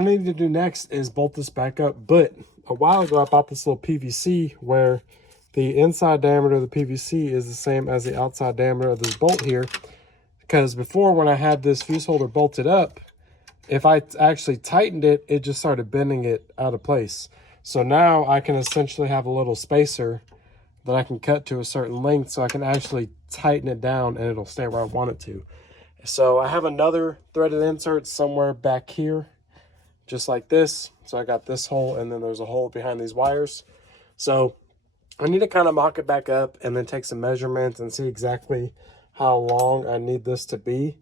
What I need to do next is bolt this back up, but a while ago I bought this little PVC where the inside diameter of the PVC is the same as the outside diameter of this bolt here, because before when I had this fuse holder bolted up, if I actually tightened it, it just started bending it out of place. So now I can essentially have a little spacer that I can cut to a certain length so I can actually tighten it down and it'll stay where I want it to. So I have another threaded insert somewhere back here, just like this. So I got this hole and then there's a hole behind these wires. So I need to kind of mock it back up and then take some measurements and see exactly how long I need this to be.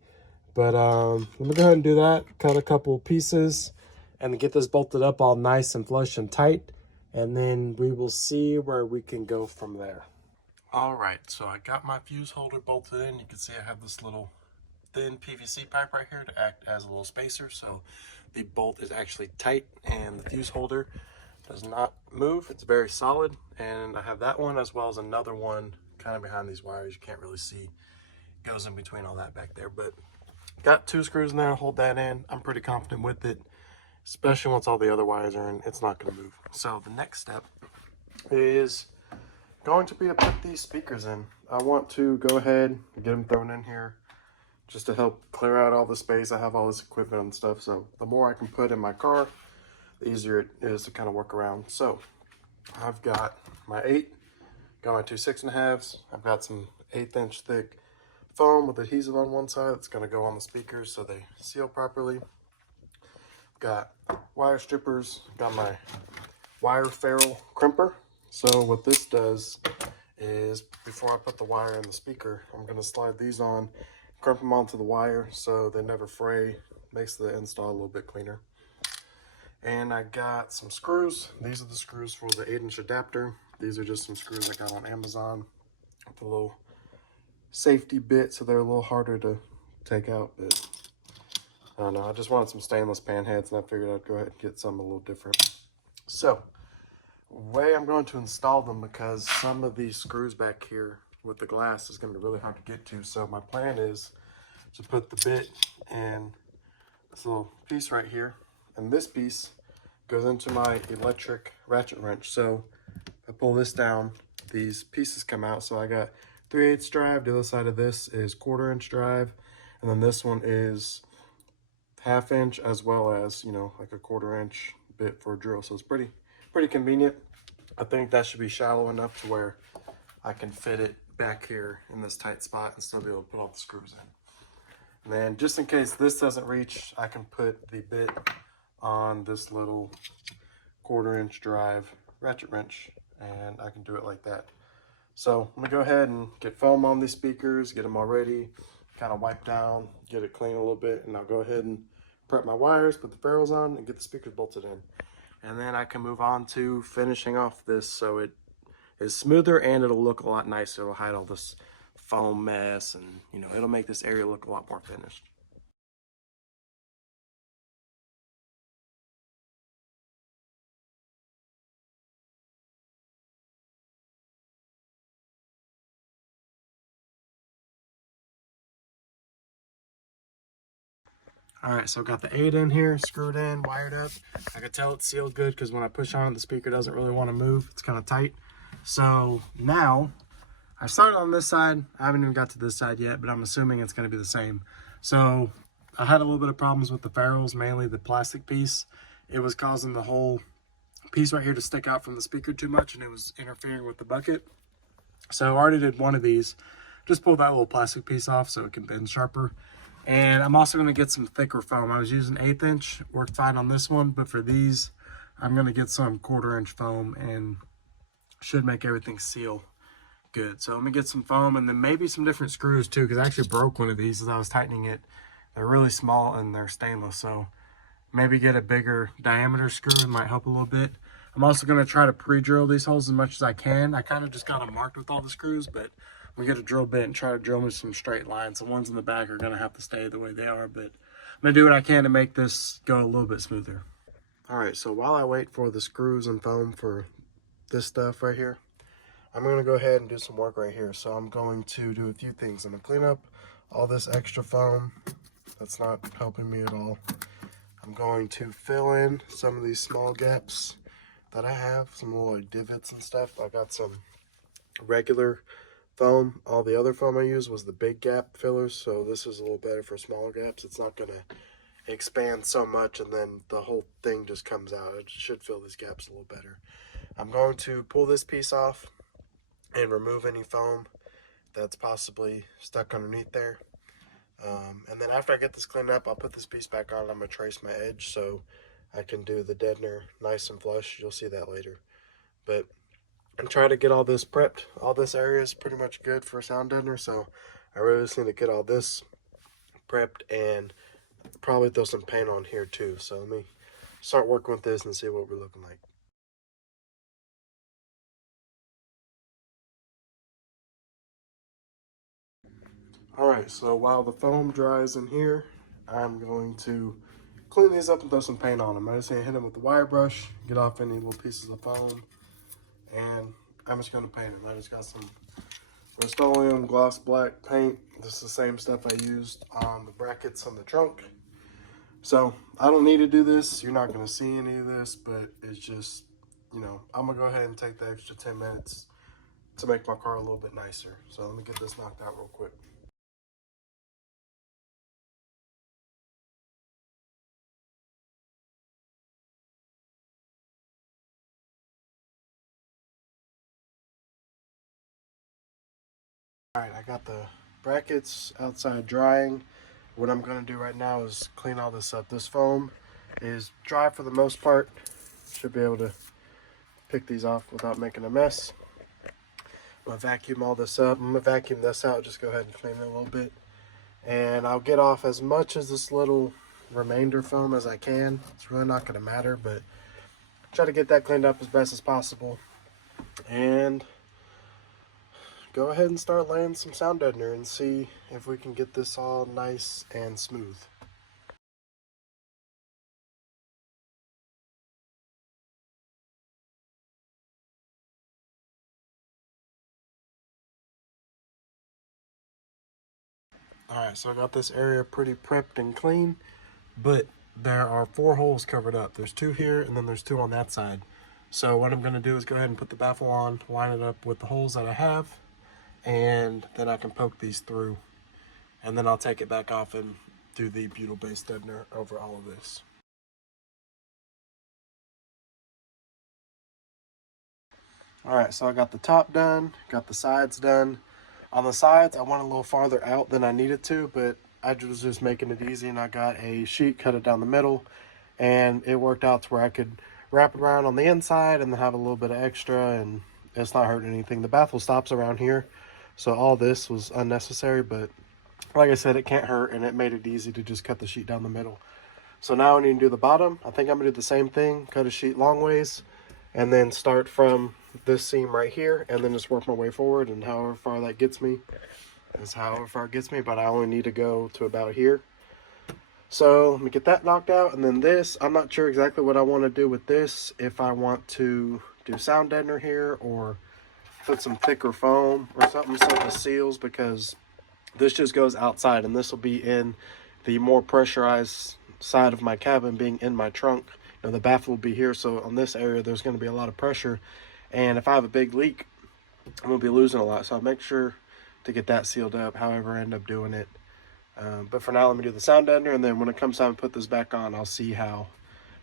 But let me go ahead and do that, cut a couple pieces and get this bolted up all nice and flush and tight. And then we will see where we can go from there. All right, so I got my fuse holder bolted in. You can see I have this little thin PVC pipe right here to act as a little spacer. So the bolt is actually tight and the fuse holder does not move. It's very solid. And I have that one as well as another one kind of behind these wires. You can't really see. It goes in between all that back there. But got 2 screws in there, hold that in. I'm pretty confident with it, especially once all the other wires are in, it's not gonna move. So the next step is going to be to put these speakers in. I want to go ahead and get them thrown in here just to help clear out all the space. I have all this equipment and stuff, so the more I can put in my car, the easier it is to kind of work around. So I've got my 8, got my 2 6.5s. I've got some 1/8 inch thick foam with adhesive on one side that's going to go on the speakers so they seal properly. Got wire strippers, got my wire ferrule crimper. So what this does is before I put the wire in the speaker, I'm going to slide these on, crimp them onto the wire so they never fray. Makes the install a little bit cleaner. And I got some screws. These are the screws for the 8 inch adapter. These are just some screws I got on Amazon with a little safety bit, so they're a little harder to take out, but I don't know. I just wanted some stainless pan heads and I figured I'd go ahead and get something a little different. So way I'm going to install them, because some of these screws back here with the glass is going to be really hard to get to. So my plan is to put the bit in this little piece right here, and this piece goes into my electric ratchet wrench. So if I pull this down, these pieces come out. So I got 3/8 drive. The other side of this is 1/4 inch drive, and then this one is 1/2 inch, as well as, you know, like a 1/4 inch bit for a drill. So it's pretty convenient. I think that should be shallow enough to where I can fit it back here in this tight spot and still be able to put all the screws in. And then just in case this doesn't reach, I can put the bit on this little 1/4 inch drive ratchet wrench, and I can do it like that. So I'm gonna go ahead and get foam on these speakers, get them all ready, kind of wipe down, get it clean a little bit, and I'll go ahead and prep my wires, put the ferrules on, and get the speakers bolted in. And then I can move on to finishing off this so it is smoother and it'll look a lot nicer. It'll hide all this foam mess, and, you know, it'll make this area look a lot more finished. All right, so I've got the 8 in here, screwed in, wired up. I can tell it's sealed good because when I push on it, the speaker doesn't really want to move. It's kind of tight. So now I started on this side. I haven't even got to this side yet, but I'm assuming it's going to be the same. So I had a little bit of problems with the ferrules, mainly the plastic piece. It was causing the whole piece right here to stick out from the speaker too much, and it was interfering with the bucket. So I already did one of these. Just pulled that little plastic piece off so it can bend sharper. And I'm also going to get some thicker foam. I was using 1/8 inch, worked fine on this one, but for these, I'm going to get some 1/4 inch foam and should make everything seal good. So let me get some foam and then maybe some different screws too, because I actually broke one of these as I was tightening it. They're really small and they're stainless, so maybe get a bigger diameter screw. It might help a little bit. I'm also going to try to pre-drill these holes as much as I can. I kind of just got them marked with all the screws, but we get a drill bit and try to drill me some straight lines. The ones in the back are going to have to stay the way they are, but I'm going to do what I can to make this go a little bit smoother. All right, so while I wait for the screws and foam for this stuff right here, I'm going to go ahead and do some work right here. So I'm going to do a few things. I'm going to clean up all this extra foam that's not helping me at all. I'm I'm going to fill in some of these small gaps that I have, some little like divots and stuff. I got some regular foam. All the other foam I used was the big gap fillers, so this is a little better for smaller gaps. It's not gonna expand so much and then the whole thing just comes out. It should fill these gaps a little better. I'm going to pull this piece off and remove any foam that's possibly stuck underneath there. And then after I get this cleaned up, I'll put this piece back on. I'm gonna trace my edge so I can do the deadener nice and flush. You'll see that later. But I'm trying to get all this prepped. All this area is pretty much good for sound deadener, so I really just need to get all this prepped and probably throw some paint on here too. So let me start working with this and see what we're looking like. Alright, so while the foam dries in here, I'm going to clean these up and throw some paint on them. I just need to hit them with the wire brush, get off any little pieces of foam, and I'm just going to paint them. I just got some Rust-Oleum gloss black paint. This is the same stuff I used on the brackets on the trunk. So I don't need to do this. You're not going to see any of this, but it's just, you know, I'm going to go ahead and take the extra 10 minutes to make my car a little bit nicer. So let me get this knocked out real quick. All right, I got the brackets outside drying. What I'm going to do right now is clean all this up. This foam is dry for the most part. Should be able to pick these off without making a mess. I'm going to vacuum all this up. I'm going to vacuum this out. Just go ahead and clean it a little bit. And I'll get off as much of this little remainder foam as I can. It's really not going to matter, but try to get that cleaned up as best as possible. And go ahead and start laying some sound deadener and see if we can get this all nice and smooth. Alright, so I got this area pretty prepped and clean, but there are 4 holes covered up. There's 2 here and then there's 2 on that side. So what I'm going to do is go ahead and put the baffle on, line it up with the holes that I have, and then I can poke these through. And then I'll take it back off and do the butyl-based deadener over all of this. Alright, so I got the top done, got the sides done. On the sides, I went a little farther out than I needed to, but I was just making it easy, and I got a sheet, cut it down the middle, and it worked out to where I could wrap it around on the inside and then have a little bit of extra, and it's not hurting anything. The baffle stops around here, so all this was unnecessary, but like I said, it can't hurt, and it made it easy to just cut the sheet down the middle. So now I need to do the bottom. I think I'm going to do the same thing, cut a sheet long ways, and then start from this seam right here, and then just work my way forward, and however far that gets me is however far it gets me, but I only need to go to about here. So let me get that knocked out, and then this, I'm not sure exactly what I want to do with this, if I want to do sound deadener here, or put some thicker foam or something so it seals, because this just goes outside, and this will be in the more pressurized side of my cabin, being in my trunk. You know, the baffle will be here, so on this area there's going to be a lot of pressure, and if I have a big leak, I'm going to be losing a lot, so I'll make sure to get that sealed up however I end up doing it. But for now, let me do the sound deadener, and then when it comes time to put this back on, I'll see how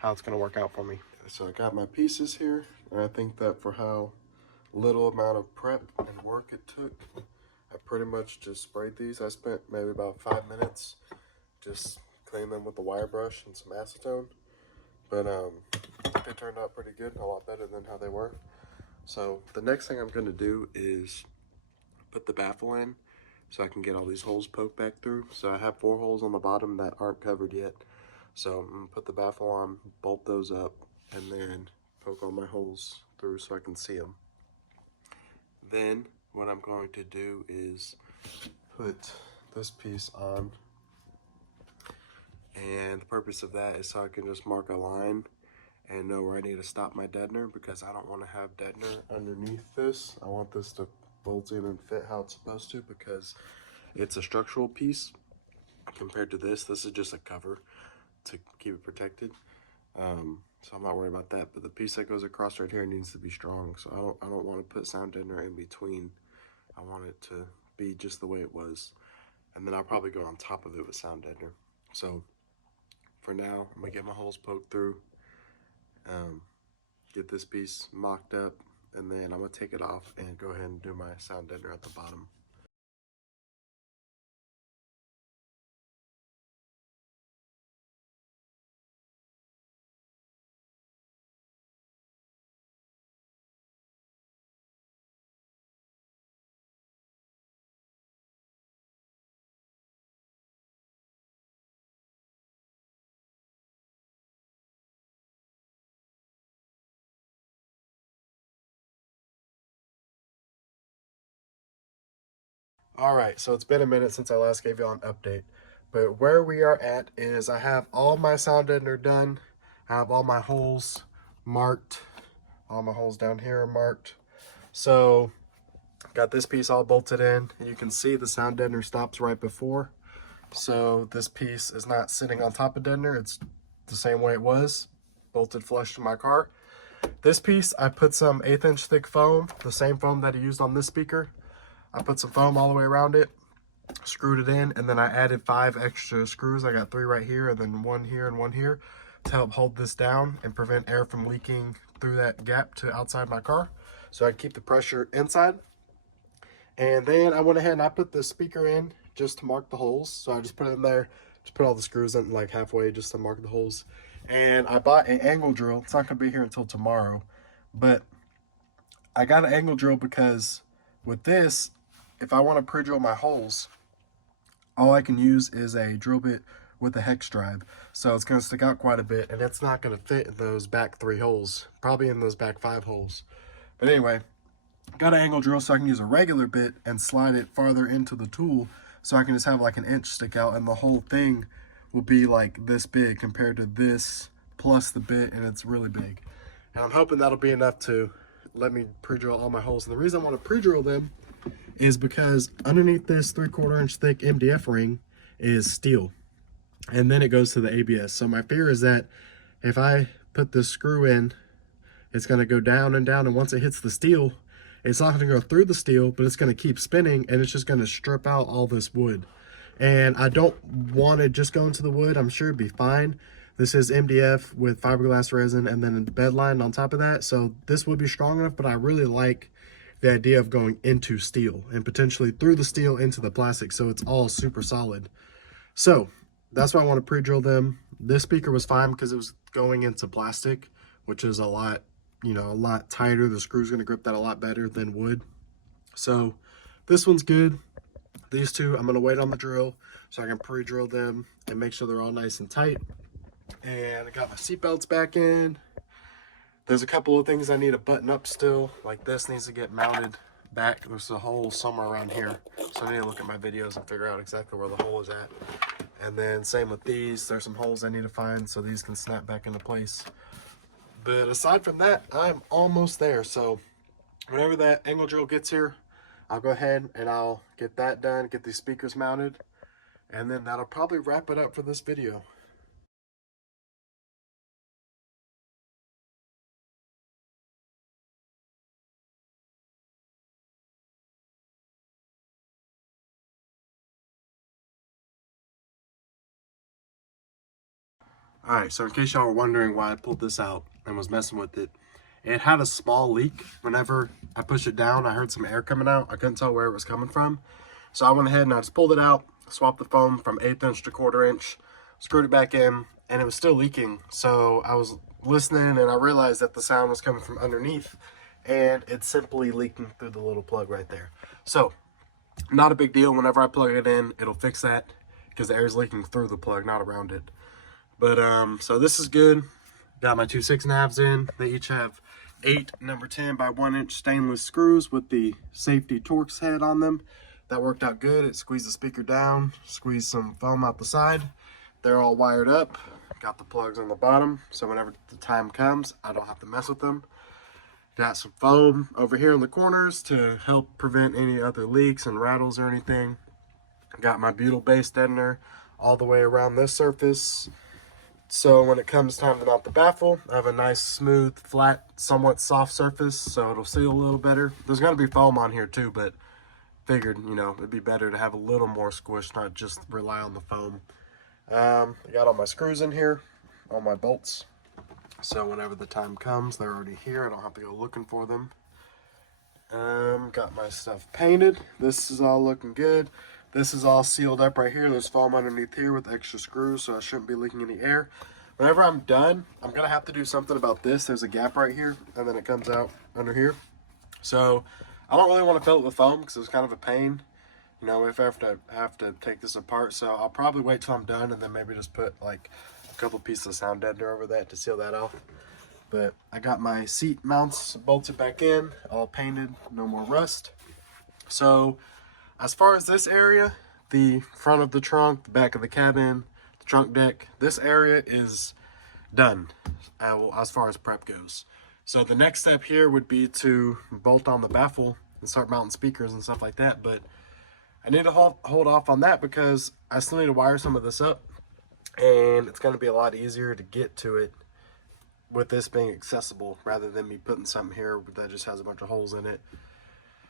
it's going to work out for me. So I got my pieces here, and I think that for how little amount of prep and work it took, I pretty much just sprayed these. I spent maybe about 5 minutes just cleaning them with the wire brush and some acetone. But they turned out pretty good, a lot better than how they were. So the next thing I'm going to do is put the baffle in so I can get all these holes poked back through. So I have 4 holes on the bottom that aren't covered yet. So I'm going to put the baffle on, bolt those up, and then poke all my holes through so I can see them. Then what I'm going to do is put this piece on, and the purpose of that is so I can just mark a line and know where I need to stop my deadener, because I don't want to have deadener underneath this. I want this to bolt in and fit how it's supposed to, because it's a structural piece compared to this. This is just a cover. to keep it protected. So I'm not worried about that. But the piece that goes across right here needs to be strong. So I don't want to put sound deadener in between. I want it to be just the way it was. And then I'll probably go on top of it with sound deadener. So for now, I'm gonna get my holes poked through, get this piece mocked up, and then I'm gonna take it off and go ahead and do my sound deadener at the bottom. All right, so it's been a minute since I last gave you all an update, but where we are at is I have all my sound deadener done. I have all my holes marked. All my holes down here are marked. So got this piece all bolted in, and you can see the sound deadener stops right before. So this piece is not sitting on top of deadener. It's the same way it was, bolted flush to my car. This piece, I put some 1/8 inch thick foam, the same foam that I used on this speaker. I put some foam all the way around it, screwed it in, and then I added 5 extra screws. I got 3 right here, and then 1 here and 1 here to help hold this down and prevent air from leaking through that gap to outside my car, so I keep the pressure inside. And then I went ahead and I put the speaker in just to mark the holes. So I just put it in there, just put all the screws in like halfway just to mark the holes. And I bought an angle drill. It's not gonna be here until tomorrow, but I got an angle drill because with this, if I want to pre-drill my holes, all I can use is a drill bit with a hex drive. So it's going to stick out quite a bit, and it's not going to fit in those back 3 holes, probably in those back 5 holes. But anyway, got an angle drill so I can use a regular bit and slide it farther into the tool, so I can just have like 1 inch stick out, and the whole thing will be like this big compared to this plus the bit, and it's really big. And I'm hoping that'll be enough to let me pre-drill all my holes. And the reason I want to pre-drill them is because underneath this 3/4 inch thick MDF ring is steel, and then it goes to the ABS. So my fear is that if I put this screw in, it's going to go down and down, and once it hits the steel, it's not going to go through the steel, but it's going to keep spinning, and it's just going to strip out all this wood. And I don't want to just go into the wood. I'm sure it'd be fine. This is MDF with fiberglass resin and then a bed line on top of that, so this would be strong enough, but I really like the idea of going into steel and potentially through the steel into the plastic, so it's all super solid. So that's why I want to pre-drill them. This speaker was fine because it was going into plastic, which is a lot, a lot tighter. The screw's going to grip that a lot better than wood. So this one's good. These two, I'm going to wait on the drill so I can pre-drill them and make sure they're all nice and tight. And I got my seat belts back in. There's a couple of things I need to button up still, like this needs to get mounted back. There's a hole somewhere around here, so I need to look at my videos and figure out exactly where the hole is at. And then same with these, there's some holes I need to find so these can snap back into place. But aside from that, I'm almost there. So whenever that angle drill gets here, I'll go ahead and I'll get that done, get these speakers mounted, and then that'll probably wrap it up for this video. Alright, so in case y'all were wondering why I pulled this out and was messing with it, it had a small leak. Whenever I pushed it down, I heard some air coming out. I couldn't tell where it was coming from. So I went ahead and I just pulled it out, swapped the foam from 1/8 inch to 1/4 inch, screwed it back in, and it was still leaking. So I was listening and I realized that the sound was coming from underneath, and it's simply leaking through the little plug right there. So not a big deal. Whenever I plug it in, it'll fix that because the air is leaking through the plug, not around it. But so this is good. Got my 2 6.5s in. They each have 8 number 10 by 1 inch stainless screws with the safety Torx head on them. That worked out good. It squeezed the speaker down, squeezed some foam out the side. They're all wired up. Got the plugs on the bottom, so whenever the time comes, I don't have to mess with them. Got some foam over here in the corners to help prevent any other leaks and rattles or anything. Got my butyl base deadener all the way around this surface. So when it comes time to mount the baffle, I have a nice, smooth, flat, somewhat soft surface, so it'll seal a little better. There's going to be foam on here too, but figured, you know, it'd be better to have a little more squish, not just rely on the foam. I got all my screws in here, all my bolts. So whenever the time comes, they're already here. I don't have to go looking for them. Got my stuff painted. This is all looking good. This is all sealed up right here. There's foam underneath here with extra screws, so I shouldn't be leaking any air. Whenever I'm done, I'm gonna have to do something about this. There's a gap right here, and then it comes out under here. So I don't really want to fill it with foam because it's kind of a pain, you know, if I have to take this apart. So I'll probably wait till I'm done and then maybe just put like a couple pieces of sound deadener over that to seal that off. But I got my seat mounts bolted back in, all painted, no more rust. So as far as this area, the front of the trunk, the back of the cabin, the trunk deck, this area is done as far as prep goes. So the next step here would be to bolt on the baffle and start mounting speakers and stuff like that. But I need to hold off on that because I still need to wire some of this up, and it's going to be a lot easier to get to it with this being accessible rather than me putting something here that just has a bunch of holes in it.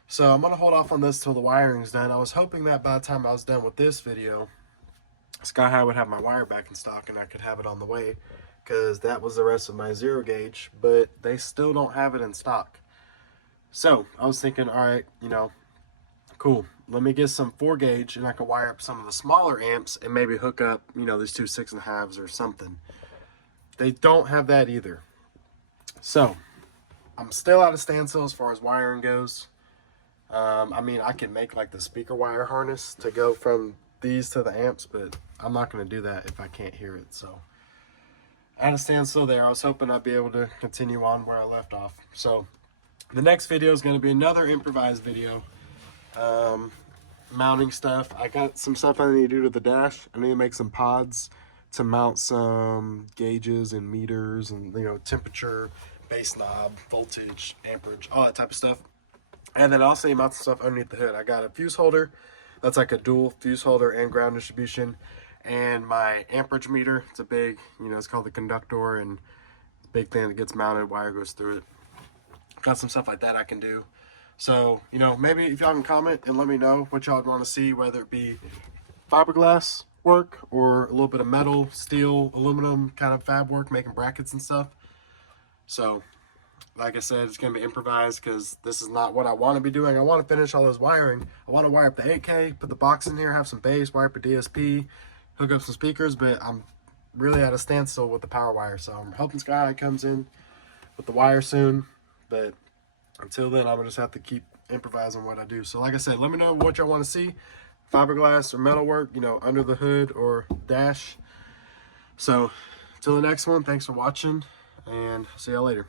So I'm going to hold off on this till the wiring's done. I was hoping that by the time I was done with this video, Sky High would have my wire back in stock and I could have it on the way, because that was the rest of my 0 gauge, but they still don't have it in stock. So I was thinking, all right, you know, cool, let me get some 4 gauge and I can wire up some of the smaller amps and maybe hook up, you know, these two 6.5s or something. They don't have that either. So I'm still at a standstill as far as wiring goes. I mean, I can make like the speaker wire harness to go from these to the amps, but I'm not going to do that if I can't hear it. So at a standstill there. I was hoping I'd be able to continue on where I left off. So the next video is going to be another improvised video, mounting stuff. I got some stuff I need to do to the dash. I need to make some pods to mount some gauges and meters and, you know, temperature, bass knob, voltage, amperage, all that type of stuff. And then also mount some stuff underneath the hood. I got a fuse holder that's like a dual fuse holder and ground distribution, and my amperage meter. It's a big, you know, it's called the conductor, and it's a big thing that gets mounted, wire goes through it. Got some stuff like that I can do. So, you know, maybe if y'all can comment and let me know what y'all would want to see, whether it be fiberglass work or a little bit of metal, steel, aluminum kind of fab work, making brackets and stuff. So like I said, it's going to be improvised because this is not what I want to be doing. I want to finish all this wiring. I want to wire up the 8K, put the box in here, have some bass, wire up a DSP, hook up some speakers, but I'm really at a standstill with the power wire. So I'm hoping Sky comes in with the wire soon, but until then, I'm going to just have to keep improvising what I do. So like I said, let me know what y'all want to see. Fiberglass or metal work, you know, under the hood or dash. So until the next one, thanks for watching, and see y'all later.